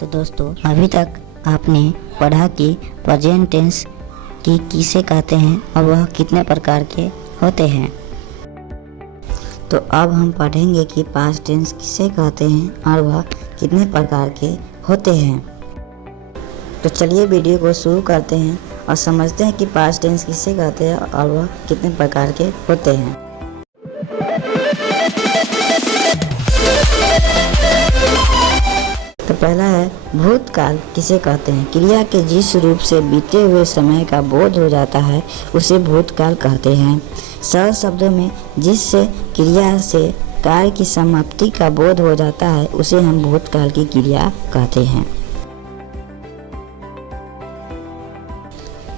तो दोस्तों, अभी तक आपने पढ़ा कि प्रेजेंट टेंस की किसे कहते हैं और वह कितने प्रकार के होते हैं। तो अब हम पढ़ेंगे कि पास्ट टेंस किसे कहते हैं और वह कितने प्रकार के होते हैं। तो चलिए वीडियो को शुरू करते हैं और समझते हैं कि पास्ट टेंस किसे कहते हैं और वह कितने प्रकार के होते हैं। तो पहला है भूतकाल किसे कहते हैं। क्रिया के जिस रूप से बीते हुए समय का बोध हो जाता है उसे भूतकाल कहते हैं। सरल शब्दों में जिससे क्रिया से कार्य की समाप्ति का बोध हो जाता है उसे हम भूतकाल की क्रिया कहते हैं।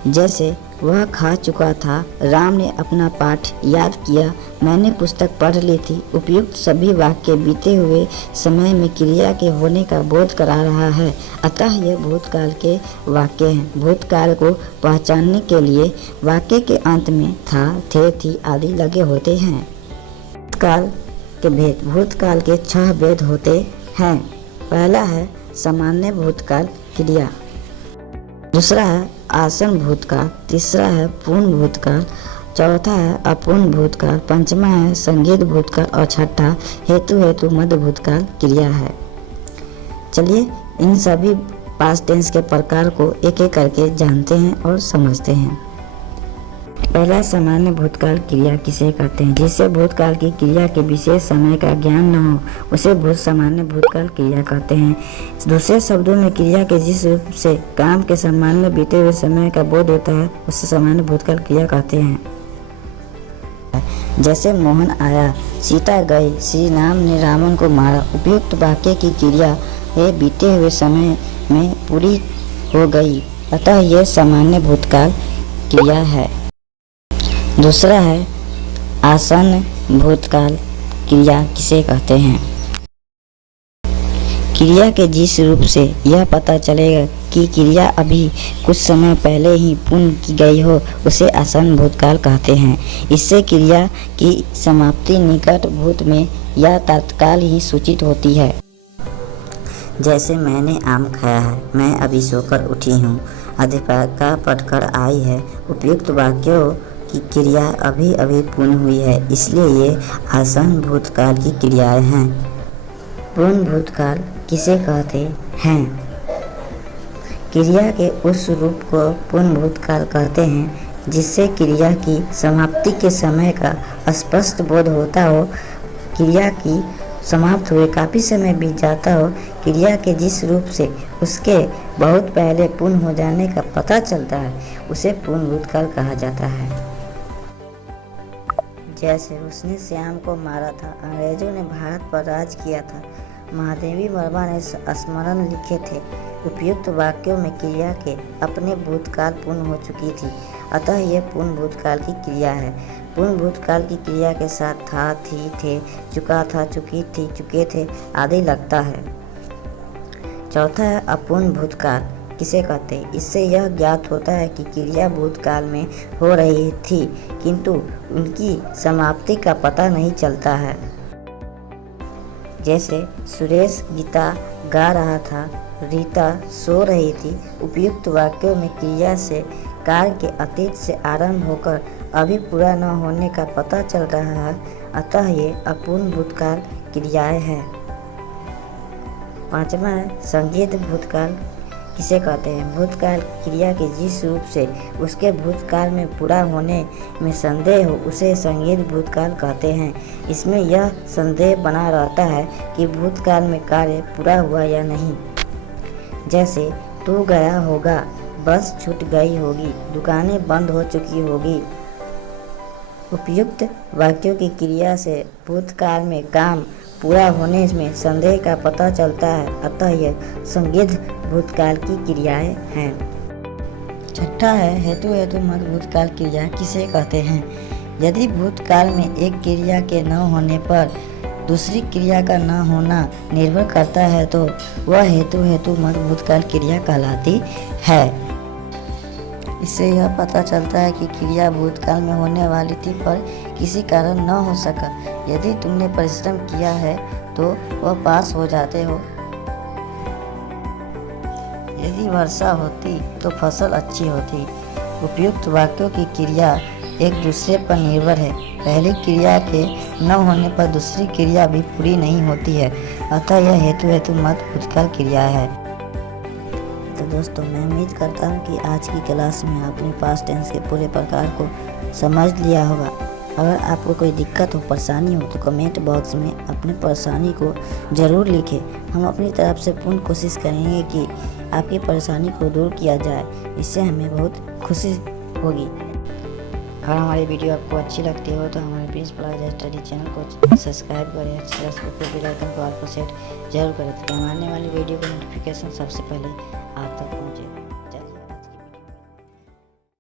जैसे वह खा चुका था, राम ने अपना पाठ याद किया, मैंने पुस्तक पढ़ ली थी। उपयुक्त सभी वाक्य बीते हुए समय में क्रिया के होने का बोध करा रहा है, अतः यह भूतकाल के वाक्य हैं। भूतकाल को पहचानने के लिए वाक्य के अंत में था, थे, थी आदि लगे होते हैं। भूतकाल के भेद। भूतकाल के 6 भेद होते हैं। पहला है सामान्य भूतकाल क्रिया, दूसरा है आसन भूतकाल, तीसरा है पूर्ण भूतकाल, चौथा है अपूर्ण भूतकाल, पंचमा है संगीत भूतकाल और छठा हेतु मध्य भूतकाल क्रिया है। चलिए इन सभी पास्ट टेंस के प्रकार को एक एक करके जानते हैं और समझते हैं। पहला सामान्य भूतकाल क्रिया किसे कहते हैं। जिससे भूतकाल की क्रिया के विशेष समय का ज्ञान न हो उसे सामान्य भूतकाल क्रिया कहते हैं। दूसरे शब्दों में क्रिया के जिस रूप से काम के सम्मान में बीते हुए समय का बोध होता है उसे सामान्य भूतकाल क्रिया कहते हैं। जैसे मोहन आया, सीता गई, श्री राम ने रावण को मारा। उपयुक्त वाक्य की क्रिया ये बीते हुए समय में पूरी हो गई, अतः यह सामान्य भूतकाल क्रिया है। दूसरा है आसन्न भूतकाल क्रिया किसे कहते हैं। क्रिया के जिस रूप से यह पता चलेगा कि क्रिया अभी कुछ समय पहले ही पूर्ण की गई हो उसे आसन्न भूतकाल कहते हैं। इससे क्रिया की समाप्ति निकट भूत में या तत्काल ही सूचित होती है। जैसे मैंने आम खाया है, मैं अभी सोकर उठी हूँ, अध्यापिका पढ़कर आई है। उपयुक्त वाक्यों की क्रिया अभी अभी पूर्ण हुई है, इसलिए ये आसन्न भूतकाल की क्रियाएं हैं। पूर्ण भूतकाल किसे कहते हैं। क्रिया के उस रूप को पूर्ण भूतकाल कहते हैं जिससे क्रिया की समाप्ति के समय का स्पष्ट बोध होता हो, क्रिया की समाप्त हुए काफ़ी समय बीत जाता हो, क्रिया के जिस रूप से उसके बहुत पहले पूर्ण हो जाने का पता चलता है उसे पूर्ण भूतकाल कहा जाता है। जैसे उसने श्याम को मारा था, अंग्रेजों ने भारत पर राज किया था, महादेवी वर्मा ने स्मरण लिखे थे। उपयुक्त वाक्यों में क्रिया के अपने भूतकाल पूर्ण हो चुकी थी, अतः यह पूर्ण भूतकाल की क्रिया है। पूर्ण भूतकाल की क्रिया के साथ था, थी, थे, चुका था, चुकी थी, चुके थे आदि लगता है। चौथा है अपूर्ण भूतकाल किसे कहते हैं। इससे यह ज्ञात होता है कि क्रिया भूतकाल में हो रही थी किंतु उनकी समाप्ति का पता नहीं चलता है। जैसे सुरेश गीता गा रहा था, रीता सो रही थी। उपयुक्त वाक्यों में क्रिया से कार्य के अतीत से आरंभ होकर अभी पूरा न होने का पता चल रहा है, अतः ये अपूर्ण भूतकाल क्रियाएं हैं। पांचवा है संगीत भूतकाल किसे कहते हैं। भूतकाल क्रिया के जिस रूप से उसके भूतकाल में पूरा होने में संदेह हो उसे संगीत भूतकाल कहते हैं। इसमें यह संदेह बना रहता है कि भूतकाल में कार्य पूरा हुआ या नहीं। जैसे तू गया होगा, बस छूट गई होगी, दुकानें बंद हो चुकी होगी। उपयुक्त वाक्यों की क्रिया से भूतकाल में काम पूरा होने में संदेह का पता चलता है, अतः यह संदिग्ध भूतकाल की क्रियाएं हैं। छठा है हेतु मध्य भूतकाल क्रिया किसे कहते हैं। यदि भूतकाल में एक क्रिया के न होने पर दूसरी क्रिया का न होना निर्भर करता है तो वह हेतु मध्य भूतकाल क्रिया कहलाती है। इससे यह पता चलता है कि क्रिया भूतकाल में होने वाली थी पर किसी कारण न हो सका। यदि तुमने परिश्रम किया है तो वह पास हो जाते हो। यदि वर्षा होती तो फसल अच्छी होती। उपयुक्त वाक्यों की क्रिया एक दूसरे पर निर्भर है। पहली क्रिया के न होने पर दूसरी क्रिया भी पूरी नहीं होती है, अतः यह हेतु मत भूतकाल क्रिया है। तो दोस्तों, मैं उम्मीद करता हूँ कि आज की क्लास में आपने पास्ट टेंस के पूरे प्रकार को समझ लिया होगा। अगर आपको कोई दिक्कत हो, परेशानी हो, तो कमेंट बॉक्स में अपनी परेशानी को ज़रूर लिखें। हम अपनी तरफ से पूर्ण कोशिश करेंगे कि आपकी परेशानी को दूर किया जाए। इससे हमें बहुत खुशी होगी। अगर हमारी वीडियो आपको अच्छी लगती हो तो हमारे प्लीज़ प्लाजा स्टडी चैनल को सब्सक्राइब करें, बेल आइकन को ऑल पर सेट जरूर करें ताकि आने वाली वीडियो की नोटिफिकेशन सबसे पहले आप तक